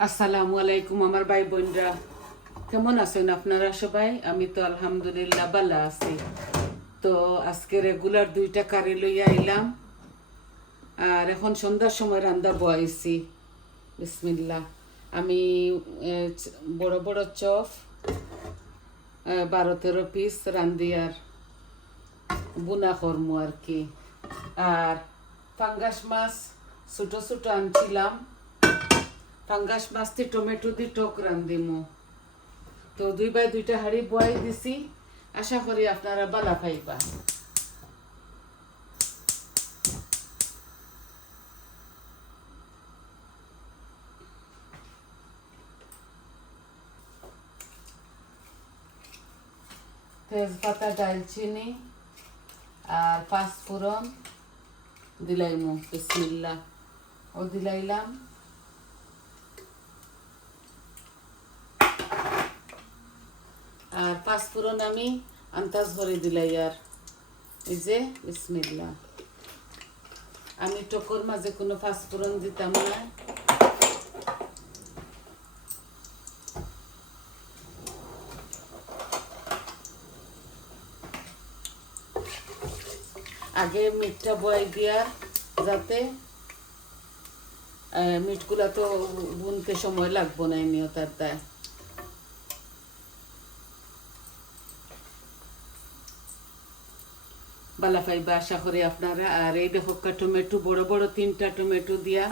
আসসালামু আলাইকুম আমার ভাই বোনরা, কেমন আছেন আপনারা সবাই? আমি তো আলহামদুলিল্লাহ ভালো আছি। তো আজকে রেগুলার 2টা কারি লইয়া আইলাম, আর এখন সন্ধ্যার সময় রান্দা বয়াইছি। বিসমিল্লাহ। আমি বড় বড় চপ 12-13 পিস রান্ধি আর বুনা করমু আর কি। আর ফাঙ্গাস মাছ ছোটো ছোটো আনছিলাম, ফাঙ্গাস মাছটি টমেটো দিয়ে টক রান্ধিমু। তো 2x2টা হাঁড়ি বয়াই দিছি, আশা করি আপনারা বালা পাইবা। তেজপাতা, ডালচিনি আর পাঁচফোড়ন দিলাইমু। বিসমিল্লাহ ও দিলাইলাম। আর পাঁচফোড়ন আমি আন্দাজ করে দিলাই। আর এই যে বিসমিল্লাহ, আমি টকর মাঝে কোনো পাঁচফোড়ন দিতাম না। আগে মিটটা বয়াই দিয়ার, যাতে মিটগুলা তো বুনতে সময় লাগবো না, এমনিও তার দায়। বালা পাইবা আশা করি আপনারা। আর এই দেখো টমেটো, বড় বড় 3টা টমেটো দিয়া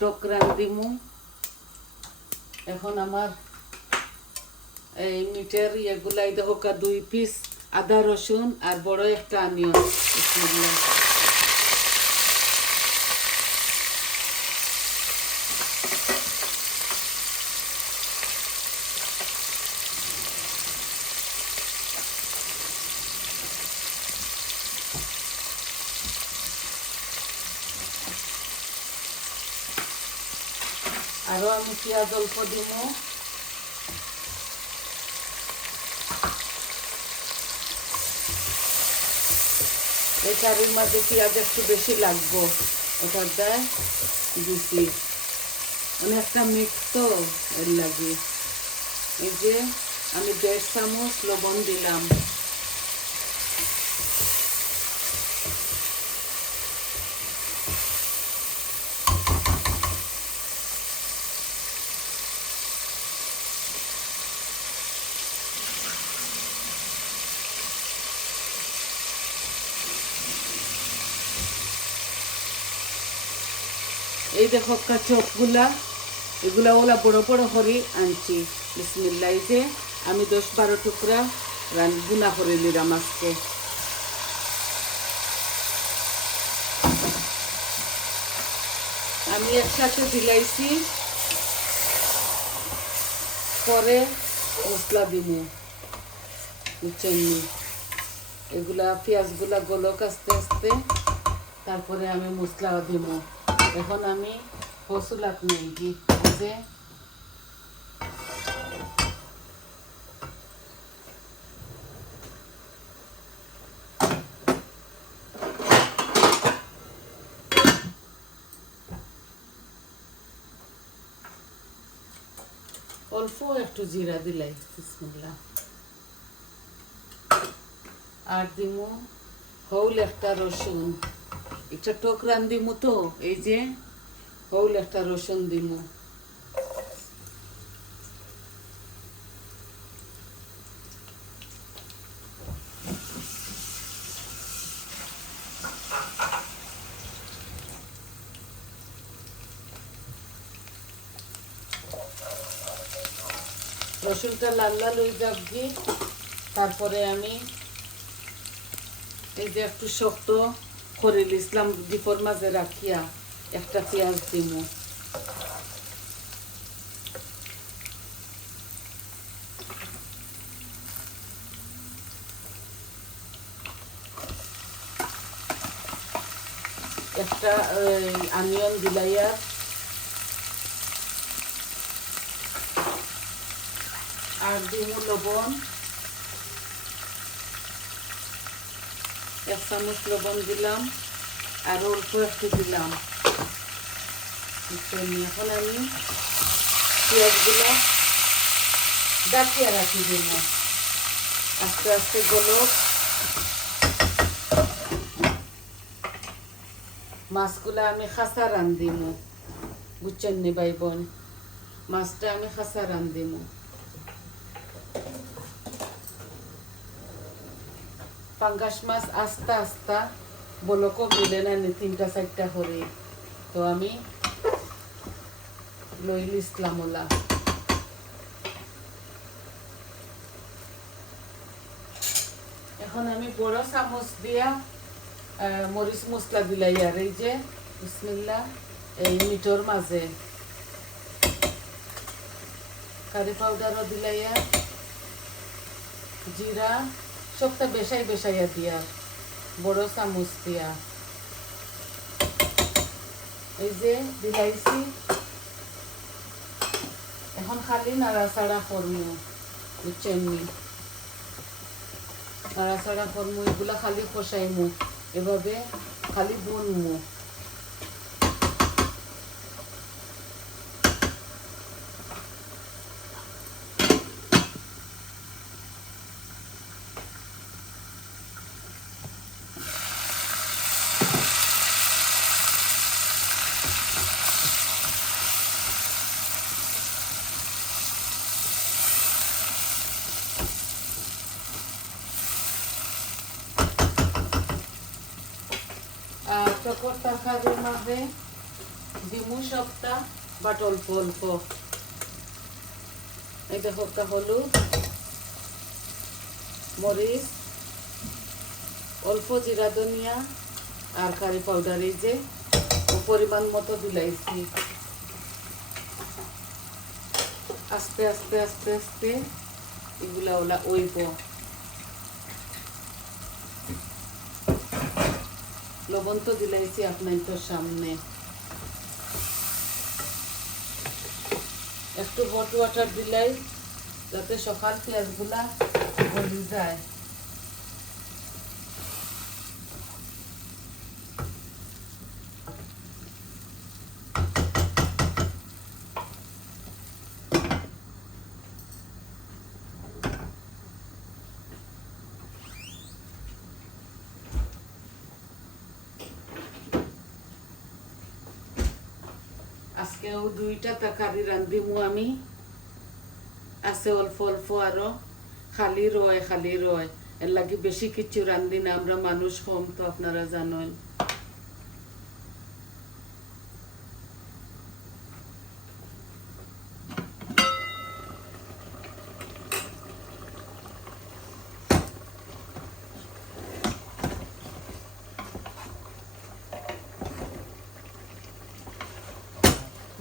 টক রান্ধিমু। এখন আমার এই মিটের ইয়েগুলাই দেখো 2 পিস আদা রসুন আর বড় একটা অনিয়ন। আরো আমি পেঁয়াজ অল্প দিব। এই কারির মাঝে পেঁয়াজ একটু বেশি লাগবো, ওটার দায় দিছি। অনেকটা মিক্স তো, এর লাগে। এই যে আমি 1.5 চামচ লবণ দিলাম। এই দেখো চপগুলা, এগুলা ওলা বড় বড় করে আনছি। বিসমিল্লাহ। এই যে আমি 10-12 টুকরা বুনা করে নিলাম আজকে। আমি একসাথে দিলাইছি, পরে মশলা দিব। বুঝছেন? এগুলা পেঁয়াজগুলা গলক আস্তে আস্তে, তারপরে আমি মশলা দিব। এখন আমি ফসলাত নেই যে অল্প একটু জিরা দিলাই। বিসমিল্লাহ। আর দিমু হৌল একটা রসুন। একটা টক রান্ধিমু তো, এই যে হৌল একটা রসুন দিমু। রসুনটা লাল লাল হয়ে যাবে, তারপরে আমি এই যে একটু শক্ত করে লিসলাম ডিপোর মাঝে রাখিয়া একটা পেঁয়াজ দিব। একটা অনিয়ন দিলাইয়া, আর দিব লবণ। 1 চামচ লবণ দিলাম, আর অল্প একটু দিলাম। এখন আমি পেঁয়াজগুলো ডাকিয়ে রাখি দিব, আস্তে আস্তে গলক। মাছগুলা আমি খাসা রান্ধিমু, বুঝছেন নি ভাই বোন? মাছটা আমি খাসা রান্ধিমু। পাঙ্গাস মাছ আস্তা আস্তা বলকও মিলে না, 3-4টা করে তো আমি লইল ইসলামলা। এখন আমি বড় চামচ দিয়া মরিচ মশলা দিলাই, আর এই যে বিসমিল্লাহ, এই মিটর মাঝে কারি পাউডারও দিলাইয়া, জিরা সবটা বেশাই বেশাইয়া দিয়া বড় চামচ দিয়া এই যে দিলাইছি। এখন খালি নাড়াচাড়া করমু, বুঝছেন নি? নাড়াচাড়া করমু, এগুলা খালি কষাইমু, এভাবে খালি বুনমু। আর তখন তরকারির মাঝে দিমু সবটা, বাট অল্প অল্প। এই দেখো, হলুদ, মরিচ, অল্প জিরা ধনিয়া আর কারি পাউডার এই যে পরিমাণ মতো দিলাইছি। আস্তে আস্তে আস্তে আস্তে এগুলা ওলা ওইব। লবণ তো দিলাইছি আপনার তো সামনে। একটু হট ওয়াটার দিলাই যাতে সকাল পেঁয়াজগুলা গলি যায়। আজকেও 2টা তরকারি রান্ধিমু আমি, আছে অল্প অল্প আরো, খালি রয়। এর লাগি বেশি কিছু রান্ধি না, আমরা মানুষ কম তো আপনারা জানেন।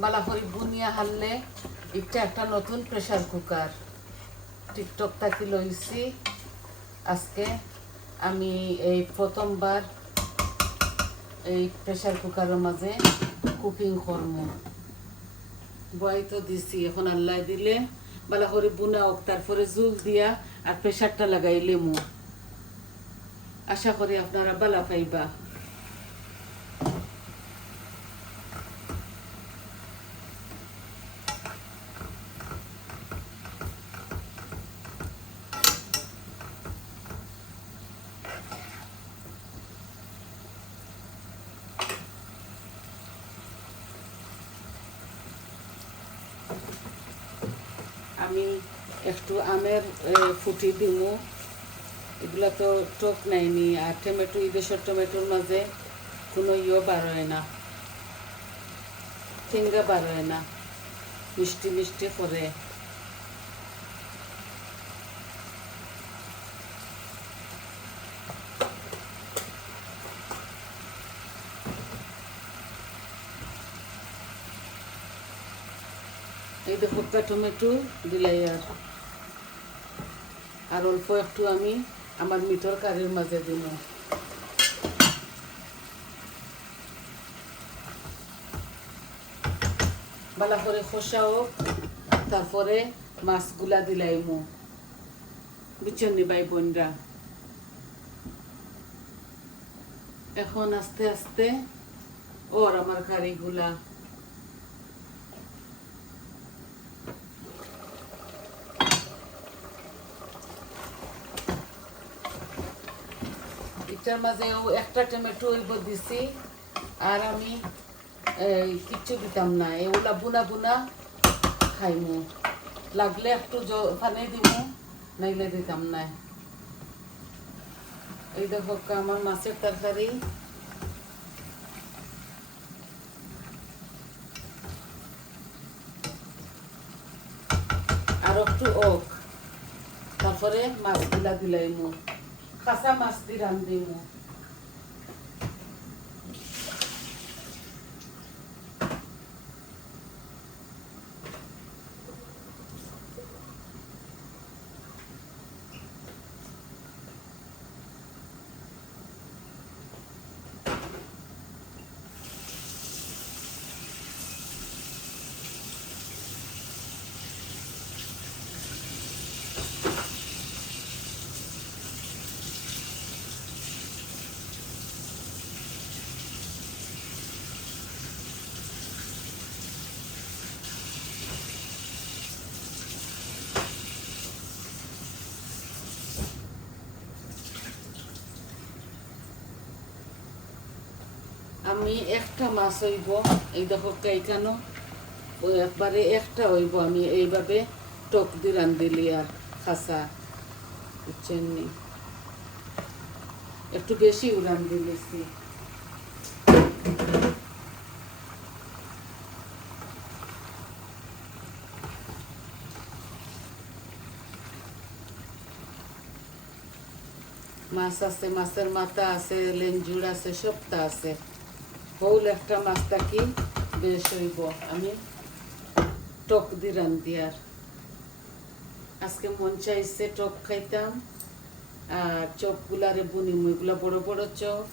বালা করে বুনিয়া হারলে এটা একটা নতুন প্রেসার কুকার টিকটক থাকি লইছি। আজকে আমি এই প্রথমবার এই প্রেসার কুকারের মাঝে কুকিং করবো। বয় তো দিছি, এখন আল্লাহ দিলে বালা করে বুনা হোক, তারপরে জুল দিয়া আর প্রেসারটা লাগাইলেমু। আশা করি আপনারা বালা পাইবা। আমি একটু আমের ফুটি দিমু, এগুলা তো টক নাইনি। আর টমেটো, দেশের টমেটোর মাঝে কোনো বার হয় না, ফিঙ্গা বার হয় না, মিষ্টি মিষ্টি করে। এই দেখো টমেটো দিলাই, আর অল্প একটু আমি আমার মিঠর কারির মাঝে দিব। ভালো করে খোসাও, তারপরে মাছগুলা দিলাইমু, বুঝছেন নি ভাই বোনরা? এখন আস্তে আস্তে ওর আমার কারিগুলা এটার মাঝে একটা টমেটো হইব দিছি আর আমি কিচ্ছু দিতাম না এগুলা বুনা বুনা খাইমু লাগলে একটু পানি দিমু নাইলে দিতাম না এই দেখো আমার মাছের তরকারি আর একটু তারপরে মাছগুলা দিলাইমু কাঁচা মাছ দিয়ে রান্ধিমু আমি একটা মাছ হইব এই দেখো কেন একবারে একটা হইব আমি এইভাবে টক দিয়ে রান্ধিলি আর খাসা বুঝছেন নি একটু বেশি রান্ধিলেছি মাছ আছে মাছের মাথা আছে লেঞ্জুর আছে সবটা আছে হৌল একটা মাছটা কি বেশ হইব আমি টক দিয়ে রান্ধি আর আজকে মন চাইছে টক খাইতাম আর চপগুলারে বুনিমু এগুলা বড় বড় চপ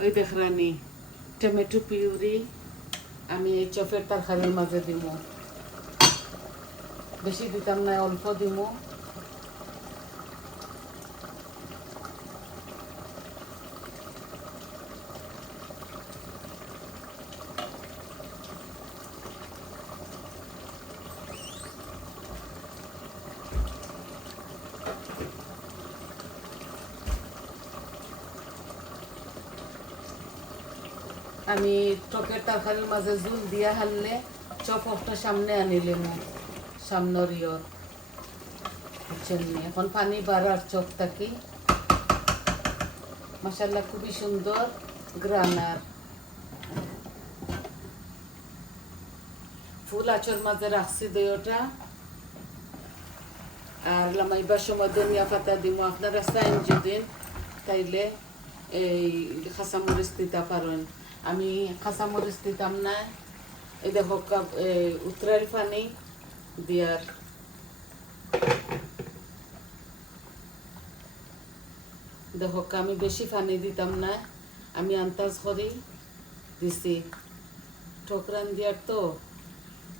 ওই দেখ রানি টমেটো পিউরি আমি এই চপের তরকারির মাঝে দিব বেশি দিতাম না অল্প দিব আমি টকের তরকারির মাঝে জুল দিয়া হারলে চপ একটা সামনে আনিলাম সামনের বুঝছেন এখন পানি বাড়ার চপটা কি মাশাআল্লাহ খুবই সুন্দর গ্রানার ফুল আচর মাঝে রাখছি দইটা আর লামাইবার সময় ধনিয়া পাতা দিব আপনারা চাইন যদি তাইলে এই কাঁচামরিচ দিতে পারেন আমি কাঁচামরিচ দিতাম না এই দেখো উতরাইল পানি দিয়ার দেখো আমি বেশি পানি দিতাম না আমি আন্দাজ করি দিছি ঠোকরান দিয়ার তো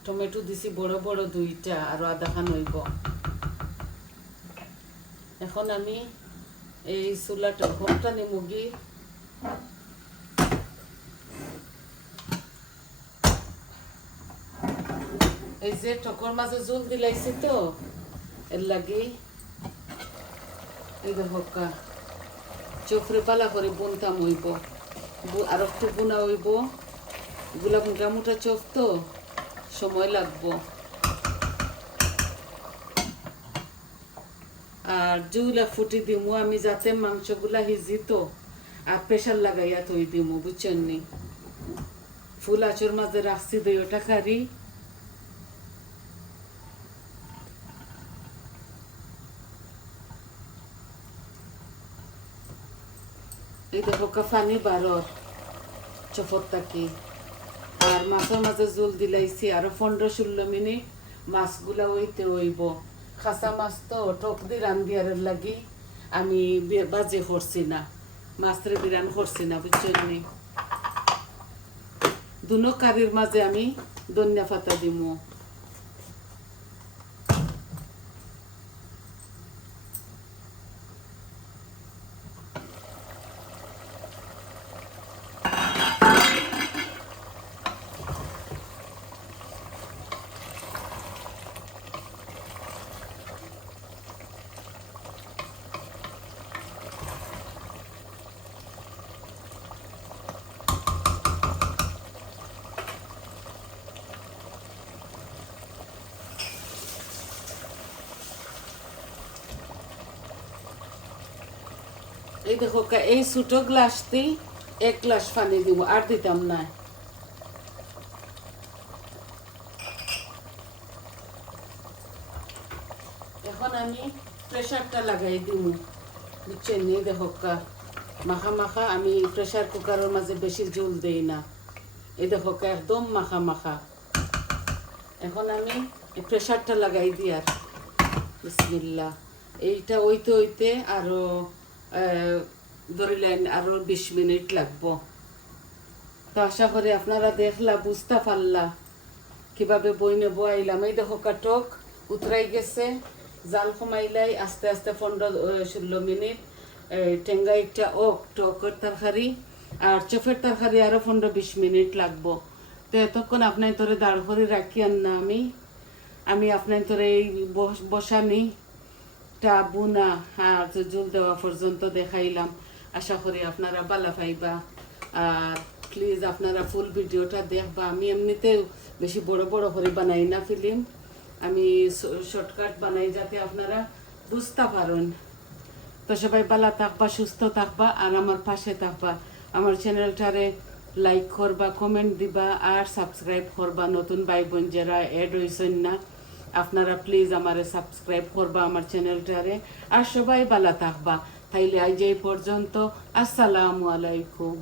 টমেটো দিছি বড় বড় দুইটা আর আধা খান হইব এখন আমি এই চুলাটা ভোগটা নিমুগি এই যে টকর মাঝে জল দিলাইছি তো এর লাগি এই দেখো চোখরে পালা করে বুনতাম হইব আর একটু বুনা হইব গুলা মোটা মোটা চোখ তো সময় লাগবো আর জুলা ফুটি দিমু আমি যাতে মাংসগুলা হিজিত আর প্রেশার লাগাইয়া থই দিমু বুঝছেন নি ফুল আচর মাঝে রাখছি দইটা খারি এই দেখো পানি বারর চফরটা কি আর মাছের মাঝে জল দিলাইছি আরো 15-16 মিনিট মাছগুলা হইতে হইব খাসা মাছ তো টক দিয়ে রান্ধিয়ার লাগি আমি বাজে করছি না মাছের বিরান করছি না বুঝছেন নি দুনো কারির মাঝে আমি ধনিয়া পাতা দিমু এই দেখো এই ছোটো গ্লাসতেই 1 গ্লাস পানি দিব, আর দিতাম না। এখন আমি প্রেসারটা লাগাই দিব, বুঝছেন? এই দেখো মাখা মাখা, আমি প্রেসার কুকারের মাঝে বেশি জল দেই না। এই দেখো একদম মাখা মাখা। এখন আমি প্রেসারটা লাগাই দিই, আর বিসমিল্লাহ। এইটা হইতে হইতে আরো ধরিলেন আরো 20 মিনিট লাগবো। তো আশা করি আপনারা দেখলা, বুঝতে পারলা কিভাবে বইনে বইলাম। এই দেখো টক উতরাই গেছে, জাল কমাইলাই আস্তে আস্তে 15-16 মিনিট। টেঙ্গা একটা টকের তরকারি আর চপের তরকারি আরো 15-20 মিনিট লাগবো। তো এতক্ষণ আপনার তোরে দাঁড় করে রাখি আর না, আমি আপনার তোরে এই বসানি টা বুনা জল দেওয়া পর্যন্ত দেখাইলাম। আশা করি আপনারা ভালো পাইবা, আর প্লিজ আপনারা ফুল ভিডিওটা দেখবা। আমি এমনিতেও বেশি বড় বড় করে বানাই না ফিল্ম, আমি শর্টকাট বানাই যাতে আপনারা বুঝতে পারেন। তো সবাই ভালো থাকবা, সুস্থ থাকবা, আর আমার পাশে থাকবা। আমার চ্যানেলটারে লাইক করবা, কমেন্ট দিবা, আর সাবস্ক্রাইব করবা। নতুন ভাই বোন যারা অ্যাড হয়েছেন না, আপনারা প্লিজ আমারে সাবস্ক্রাইব করবা আমার চ্যানেলটারে। আর সবাই ভালো থাকবা। তাইলে আজ এই পর্যন্ত, আসসালামু আলাইকুম।